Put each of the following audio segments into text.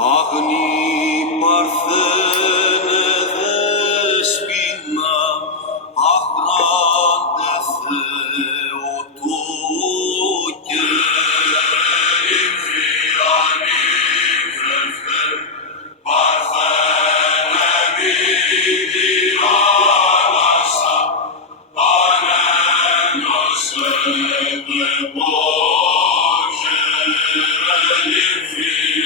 Agni Parthene Despina Agrande Theotoke Infiani Fefe Parthene Vidianasa Panenos Leble Boge Infiani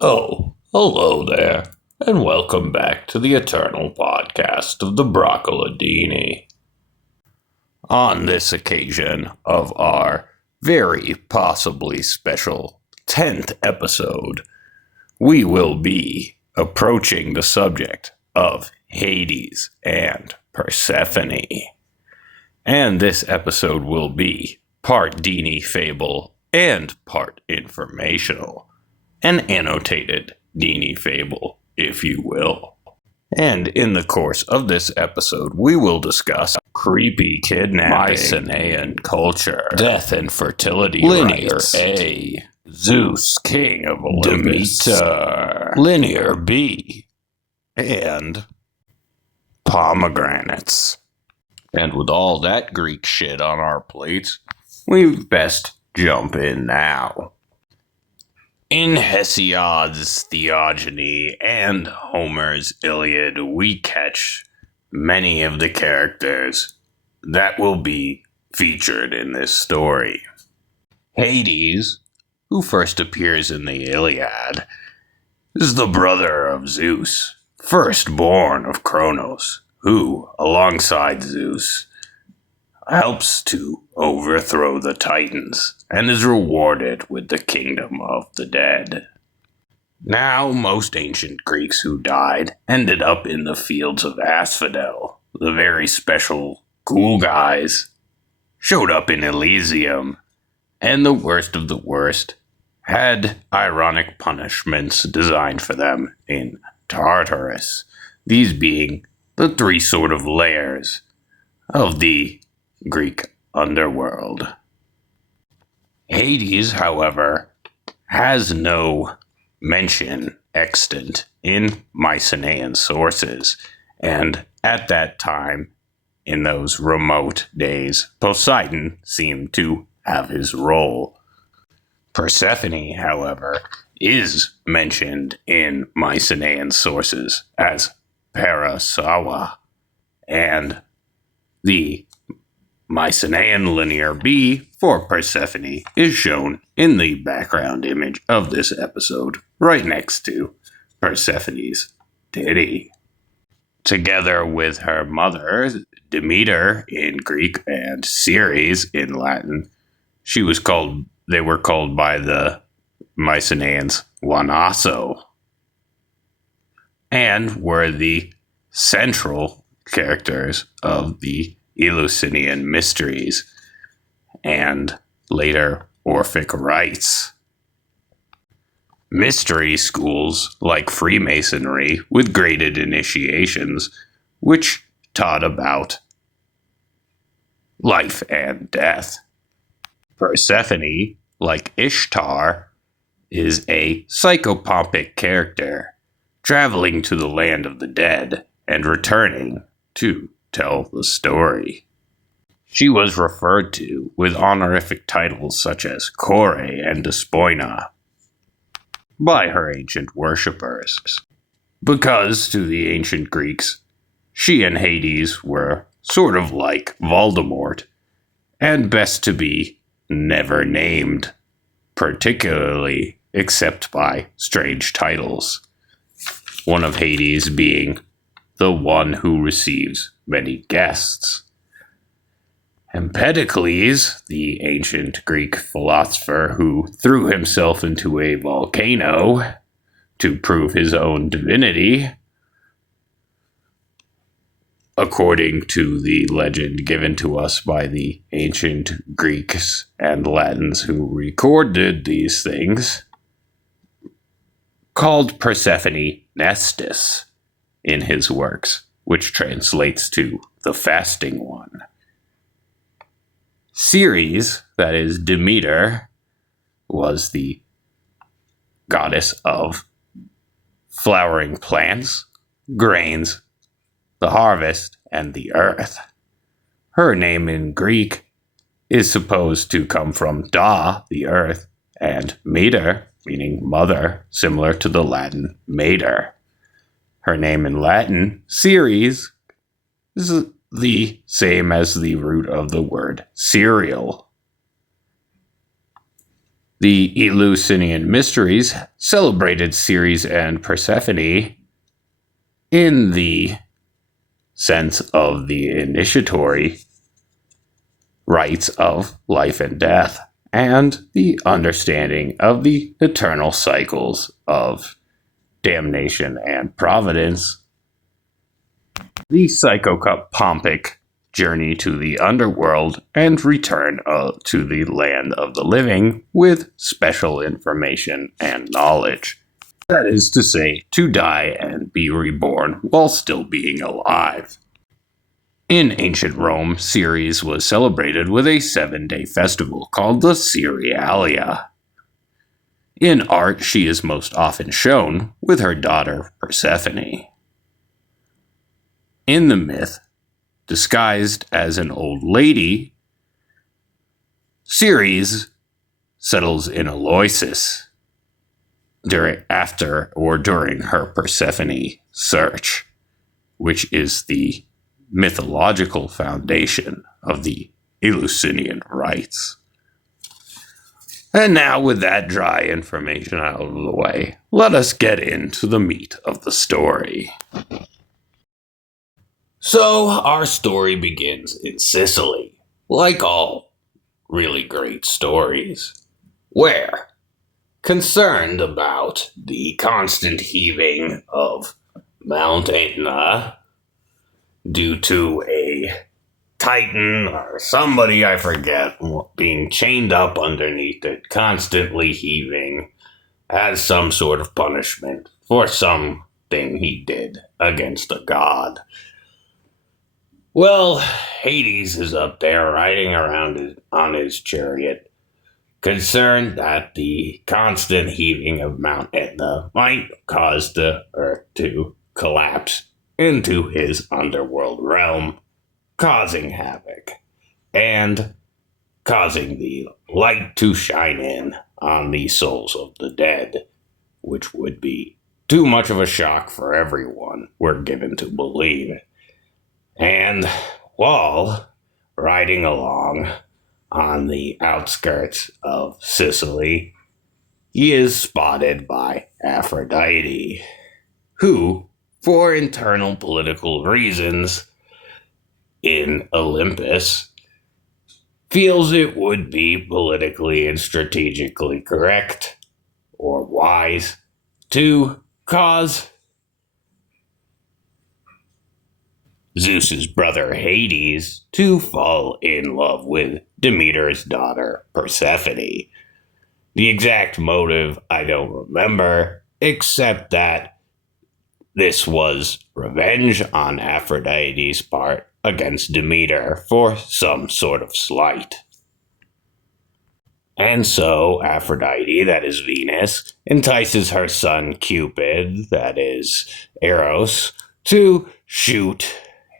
Oh, hello there, and welcome back to the Eternal Podcast of the Broccoladini. On this occasion of our very possibly special 10th episode, we will be approaching the subject of Hades and Persephone. And this episode will be part Dini fable and part informational. An annotated Dini fable, if you will. And in the course of this episode, we will discuss creepy kidnapping, Mycenaean culture, death and fertility Linear rites, A, Zeus, king of Olympus, Demeter, Linear B, and pomegranates. And with all that Greek shit on our plates, we best jump in now. In Hesiod's Theogony and Homer's Iliad, we catch many of the characters that will be featured in this story. Hades, who first appears in the Iliad, is the brother of Zeus, firstborn of Kronos, who, alongside Zeus, helps to overthrow the Titans and is rewarded with the kingdom of the dead. Now, most ancient Greeks who died ended up in the fields of Asphodel. The very special cool guys showed up in Elysium, and the worst of the worst had ironic punishments designed for them in Tartarus, these being the three sort of layers of the Greek underworld. Hades, however, has no mention extant in Mycenaean sources, and at that time, in those remote days, Poseidon seemed to have his role. Persephone, however, is mentioned in Mycenaean sources as Parasawa, and the Mycenaean Linear B for Persephone is shown in the background image of this episode, right next to Persephone's titty. Together with her mother, Demeter in Greek and Ceres in Latin, they were called by the Mycenaeans Wanaso, and were the central characters of the Eleusinian mysteries and later Orphic rites. Mystery schools like Freemasonry with graded initiations, which taught about life and death. Persephone, like Ishtar, is a psychopompic character, traveling to the land of the dead and returning to tell the story. She was referred to with honorific titles such as Kore and Despoina by her ancient worshippers, because to the ancient Greeks, she and Hades were sort of like Voldemort, and best to be never named, particularly except by strange titles, one of Hades being the one who receives many guests. Empedocles, the ancient Greek philosopher who threw himself into a volcano to prove his own divinity, according to the legend given to us by the ancient Greeks and Latins who recorded these things, called Persephone Nestis in his works, which translates to the fasting one. Ceres, that is Demeter, was the goddess of flowering plants, grains, the harvest, and the earth. Her name in Greek is supposed to come from da, the earth, and mater, meaning mother, similar to the Latin mater. Her name in Latin, Ceres, is the same as the root of the word cereal. The Eleusinian Mysteries celebrated Ceres and Persephone in the sense of the initiatory rites of life and death and the understanding of the eternal cycles of damnation and providence. The psychopompic journey to the underworld and return to the land of the living with special information and knowledge. That is to say, to die and be reborn while still being alive. In ancient Rome, Ceres was celebrated with a 7-day festival called the Cerealia. In art, she is most often shown with her daughter Persephone. In the myth, disguised as an old lady, Ceres settles in Eleusis during her Persephone search, which is the mythological foundation of the Eleusinian rites. And now, with that dry information out of the way, let us get into the meat of the story. So, our story begins in Sicily, like all really great stories, where, concerned about the constant heaving of Mount Etna due to a titan or somebody, I forget, being chained up underneath it, constantly heaving, as some sort of punishment for something he did against a god. Well, Hades is up there riding around on his chariot, concerned that the constant heaving of Mount Etna might cause the earth to collapse into his underworld realm, causing havoc and causing the light to shine in on the souls of the dead, which would be too much of a shock for everyone, we're given to believe. And while riding along on the outskirts of Sicily, he is spotted by Aphrodite, who, for internal political reasons in Olympus, feels it would be politically and strategically correct or wise to cause Zeus's brother Hades to fall in love with Demeter's daughter Persephone. The exact motive I don't remember, except that this was revenge on Aphrodite's part against Demeter for some sort of slight. And so Aphrodite, that is Venus, entices her son Cupid, that is Eros, to shoot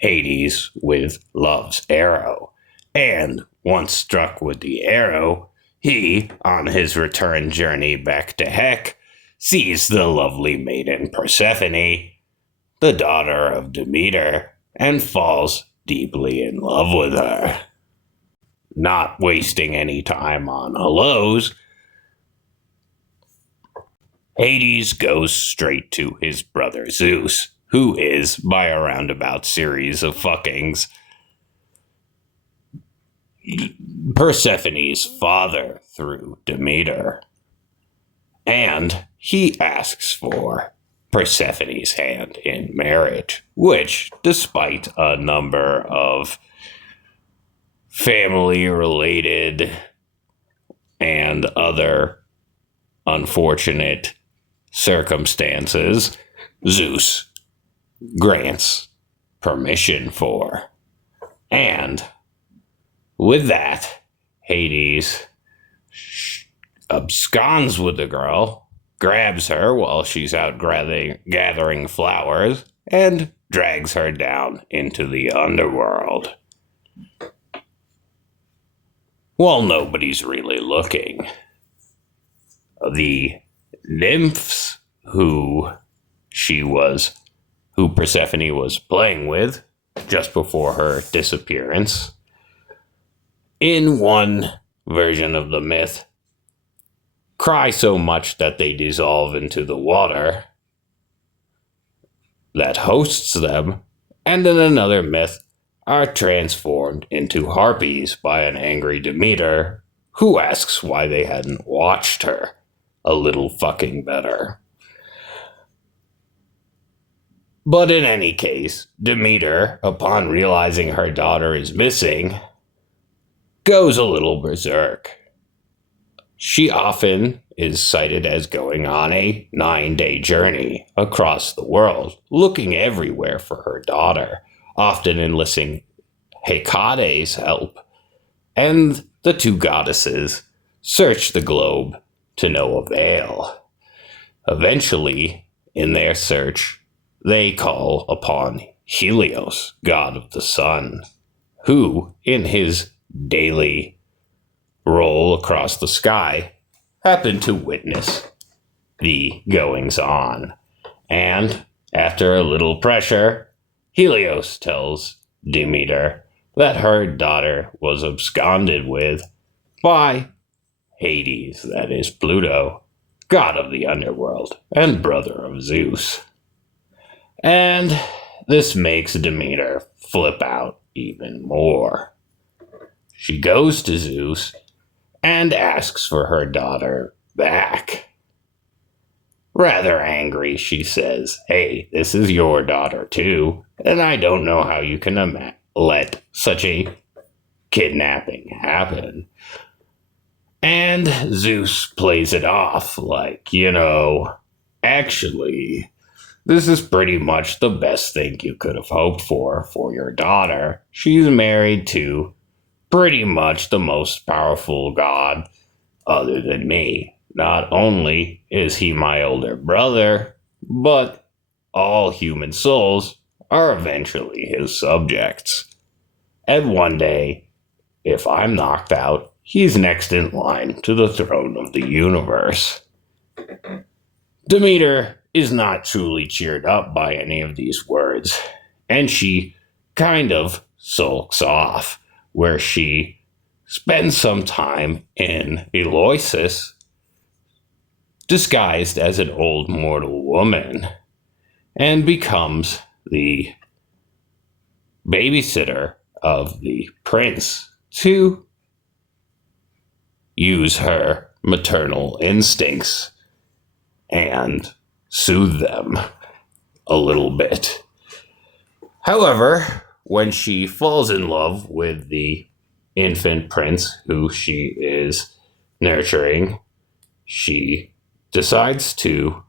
Hades with love's arrow. And once struck with the arrow, he, on his return journey back to Hec, sees the lovely maiden Persephone, the daughter of Demeter, and falls deeply in love with her. Not wasting any time on hellos, Hades goes straight to his brother Zeus, who is, by a roundabout series of fuckings, Persephone's father through Demeter. And he asks for Persephone's hand in marriage, which, despite a number of family-related and other unfortunate circumstances, Zeus grants permission for. And with that, Hades absconds with the girl, grabs her while she's out gathering flowers, and drags her down into the underworld. While nobody's really looking, the nymphs who Persephone was playing with just before her disappearance, in one version of the myth, cry so much that they dissolve into the water that hosts them, and in another myth, are transformed into harpies by an angry Demeter, who asks why they hadn't watched her a little fucking better. But in any case, Demeter, upon realizing her daughter is missing, goes a little berserk. She often is cited as going on a 9-day journey across the world, looking everywhere for her daughter, often enlisting Hecate's help, and the two goddesses search the globe to no avail. Eventually, in their search, they call upon Helios, god of the sun, who, in his daily roll across the sky, happened to witness the goings-on. And, after a little pressure, Helios tells Demeter that her daughter was absconded with by Hades, that is Pluto, god of the underworld and brother of Zeus. And this makes Demeter flip out even more. She goes to Zeus and asks for her daughter back. Rather angry, she says, "Hey, this is your daughter too, and I don't know how you can let such a kidnapping happen." And Zeus plays it off like, actually, this is pretty much the best thing you could have hoped for your daughter. She's married to pretty much the most powerful god other than me. Not only is he my older brother, but all human souls are eventually his subjects. And one day, if I'm knocked out, he's next in line to the throne of the universe. Demeter is not truly cheered up by any of these words, and she kind of sulks off, where she spends some time in Eleusis, disguised as an old mortal woman, and becomes the babysitter of the prince to use her maternal instincts and soothe them a little bit. However, when she falls in love with the infant prince who she is nurturing, she decides to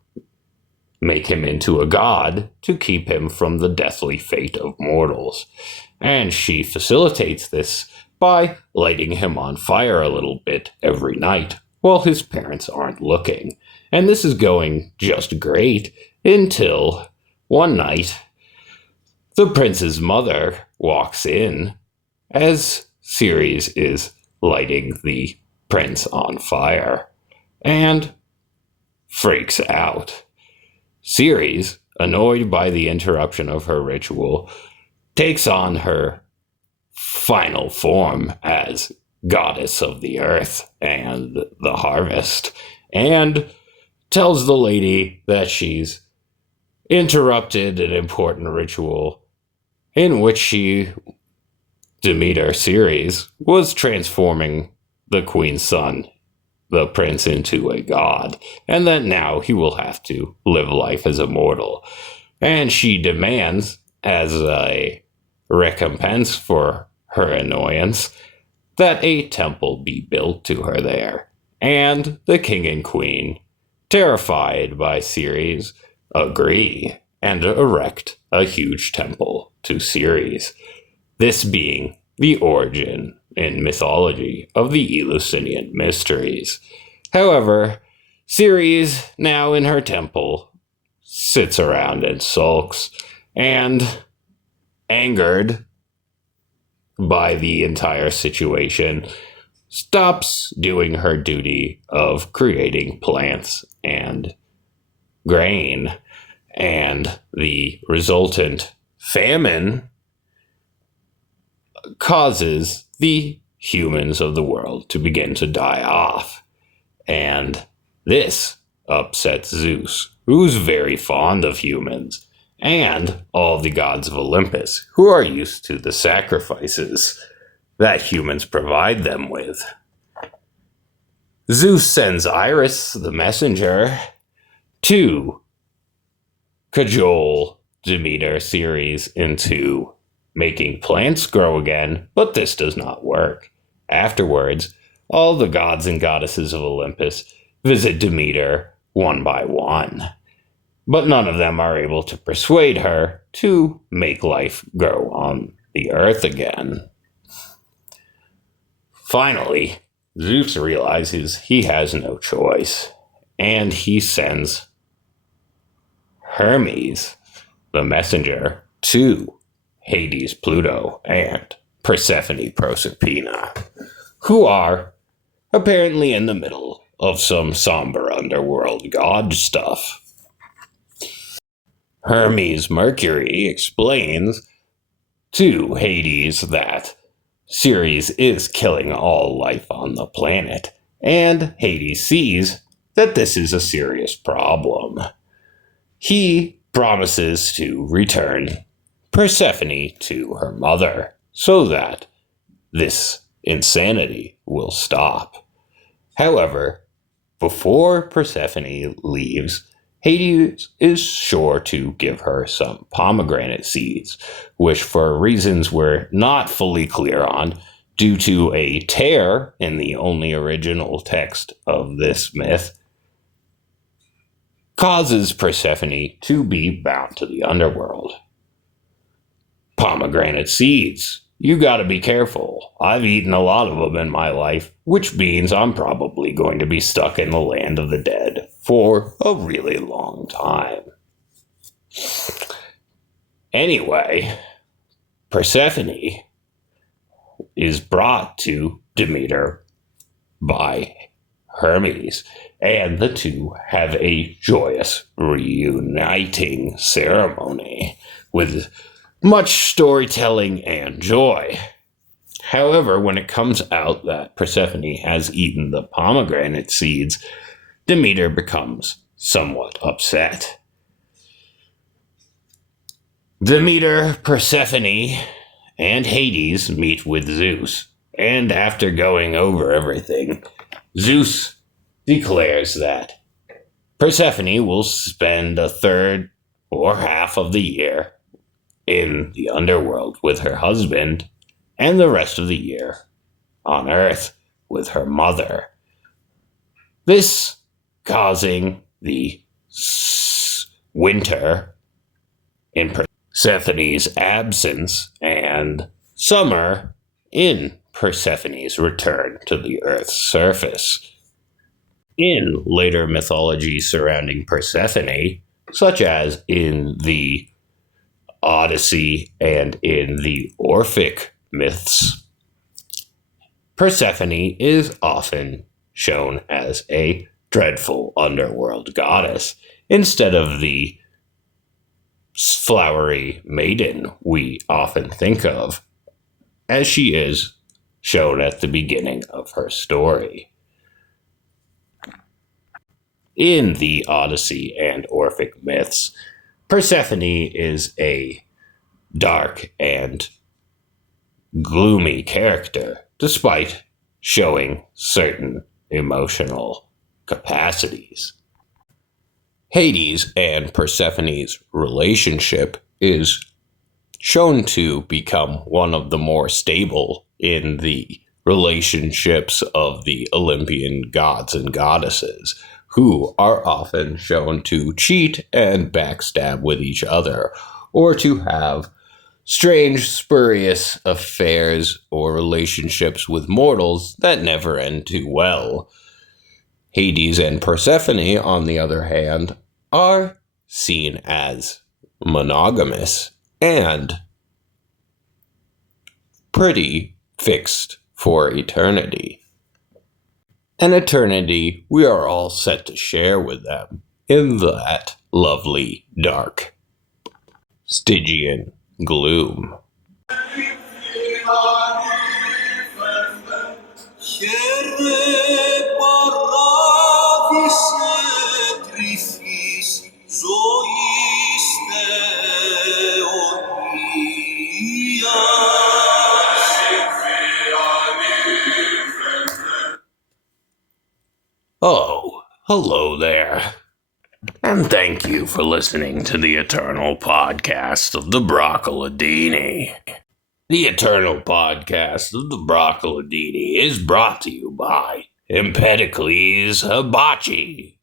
make him into a god to keep him from the deathly fate of mortals. And she facilitates this by lighting him on fire a little bit every night while his parents aren't looking. And this is going just great until one night the prince's mother walks in as Ceres is lighting the prince on fire and freaks out. Ceres, annoyed by the interruption of her ritual, takes on her final form as goddess of the earth and the harvest, and tells the lady that she's interrupted an important ritual in which Demeter Ceres, was transforming the queen's son, the prince, into a god, and that now he will have to live life as a mortal. And she demands, as a recompense for her annoyance, that a temple be built to her there. And the king and queen, terrified by Ceres, agree and erect a huge temple to Ceres. This being the origin and mythology of the Eleusinian mysteries. However, Ceres, now in her temple, sits around and sulks, and angered by the entire situation, stops doing her duty of creating plants and grain, and the resultant famine causes the humans of the world to begin to die off. And this upsets Zeus, who's very fond of humans, and all the gods of Olympus, who are used to the sacrifices that humans provide them with. Zeus sends Iris, the messenger, to cajole Demeter Ceres into making plants grow again, but this does not work. Afterwards, all the gods and goddesses of Olympus visit Demeter one by one, but none of them are able to persuade her to make life grow on the earth again. Finally, Zeus realizes he has no choice, and he sends Hermes, the messenger, to Hades, Pluto, and Persephone, Proserpina, who are apparently in the middle of some somber underworld god stuff. Hermes Mercury explains to Hades that Ceres is killing all life on the planet, and Hades sees that this is a serious problem. He promises to return Persephone to her mother so that this insanity will stop. However, before Persephone leaves, Hades is sure to give her some pomegranate seeds, which for reasons we're not fully clear on, due to a tear in the only original text of this myth, causes Persephone to be bound to the underworld. Pomegranate seeds. You gotta be careful. I've eaten a lot of them in my life, which means I'm probably going to be stuck in the land of the dead for a really long time. Anyway, Persephone is brought to Demeter by Hermes, and the two have a joyous reuniting ceremony with much storytelling and joy. However, when it comes out that Persephone has eaten the pomegranate seeds, Demeter becomes somewhat upset. Demeter, Persephone, and Hades meet with Zeus, and after going over everything, Zeus declares that Persephone will spend a third or half of the year in the underworld with her husband, and the rest of the year on Earth with her mother. This causing the winter in Persephone's absence and summer in Persephone's return to the Earth's surface. In later mythology surrounding Persephone, such as in the Odyssey and in the Orphic myths, Persephone is often shown as a dreadful underworld goddess instead of the flowery maiden we often think of, as she is shown at the beginning of her story. In the Odyssey and Orphic myths, Persephone is a dark and gloomy character, despite showing certain emotional capacities. Hades and Persephone's relationship is shown to become one of the more stable in the relationships of the Olympian gods and goddesses, who are often shown to cheat and backstab with each other, or to have strange, spurious affairs or relationships with mortals that never end too well. Hades and Persephone, on the other hand, are seen as monogamous and pretty fixed for eternity. An eternity we are all set to share with them in that lovely, dark, Stygian gloom. Oh, hello there. And thank you for listening to the Eternal Podcast of the Broccoladini. The Eternal Podcast of the Broccoladini is brought to you by Empedocles Hibachi.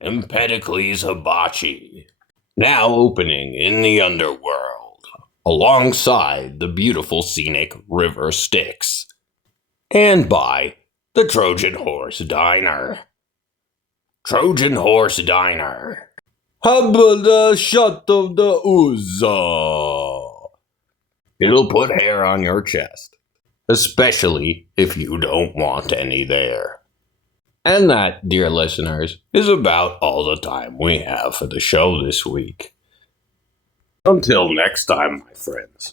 Empedocles Hibachi. Now opening in the Underworld, alongside the beautiful scenic River Styx. And by the Trojan Horse Diner. Trojan Horse Diner. Habba shot of the Uza. It'll put hair on your chest, especially if you don't want any there. And that, dear listeners, is about all the time we have for the show this week. Until next time, my friends.